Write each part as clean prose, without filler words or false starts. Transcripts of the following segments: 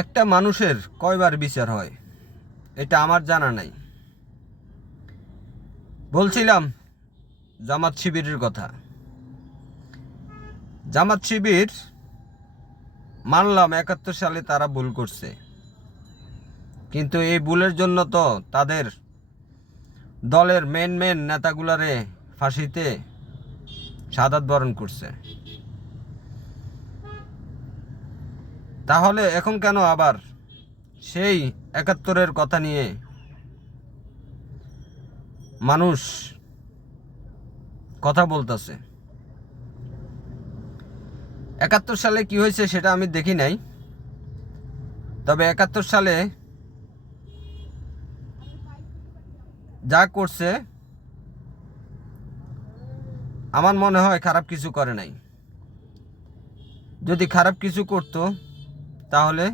একটা মানুষের কয়বার বিচার হয় এটা আমার জানা নাই। বলছিলাম জামাত শিবিরের কথা। জামাত শিবির মানলাম 71 সালে তারা ভুল করছে, কিন্তু এই ভুলের জন্য তো তাদের দলের মেন নেতাগুলারে ফাঁসিতে শাহাদাত বরণ করছে। তাহলে এখন কেন আবার সেই 71-এর কথা নিয়ে মানুষ কথা বলতেছে? 71 সালে কি হয়েছে সেটা আমি দেখি নাই, তবে 71 সালে যা করছে আমার মনে হয় খারাপ কিছু করে নাই। যদি খারাপ কিছু করতো তাহলে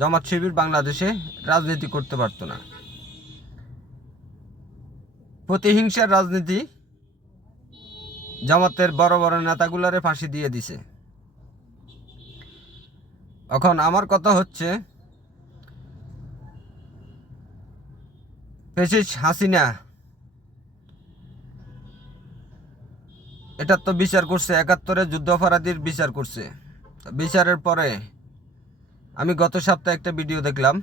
জামাত শিবির বাংলাদেশে রাজনীতি করতে পারতো না। প্রতিহিংসার রাজনীতি জামাতের বড় বড় নেতাগুলারে ফাঁসি দিয়ে দিছে। এখন আমার কথা হচ্ছে, ফ্যাসিস্ট হাসিনা এটার তো বিচার করছে, 71-এর যুদ্ধাপরাধীর বিচার করছে। বিচারের পরে আমি গত সপ্তাহে একটা ভিডিও দেখলাম,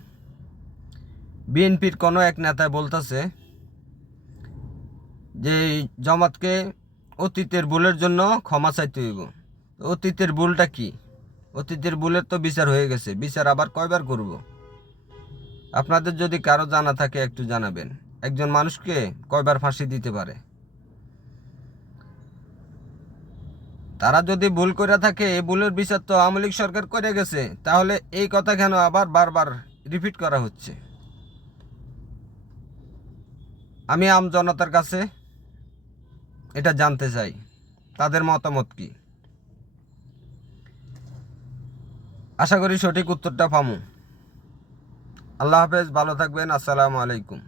বিএনপির কোনো এক নেতা বলতেছে যে জামাতকে অতীতের ভুলের জন্য ক্ষমা চাইতে হইব। অতীতের ভুলটা কি? অতীতের ভুলের তো বিচার হয়ে গেছে, বিচার আবার কয়বার করব? আপনাদের যদি কারো জানা থাকে একটু জানাবেন, একজন মানুষকে কয়বার ফাঁসি দিতে পারে? তারা যদি ভুল করে থাকে, এই ভুলের বিচার তো আওয়ামী লীগ সরকার করে গেছে, তাহলে এই কথা কেন আবার বারবার রিপিট করা হচ্ছে? আমি আম জনতার কাছে এটা জানতে চাই, তাদের মতামত কি। আশা করি সঠিক উত্তরটা পামু। আল্লাহ হাফেজ, ভালো থাকবেন। আসসালামু আলাইকুম।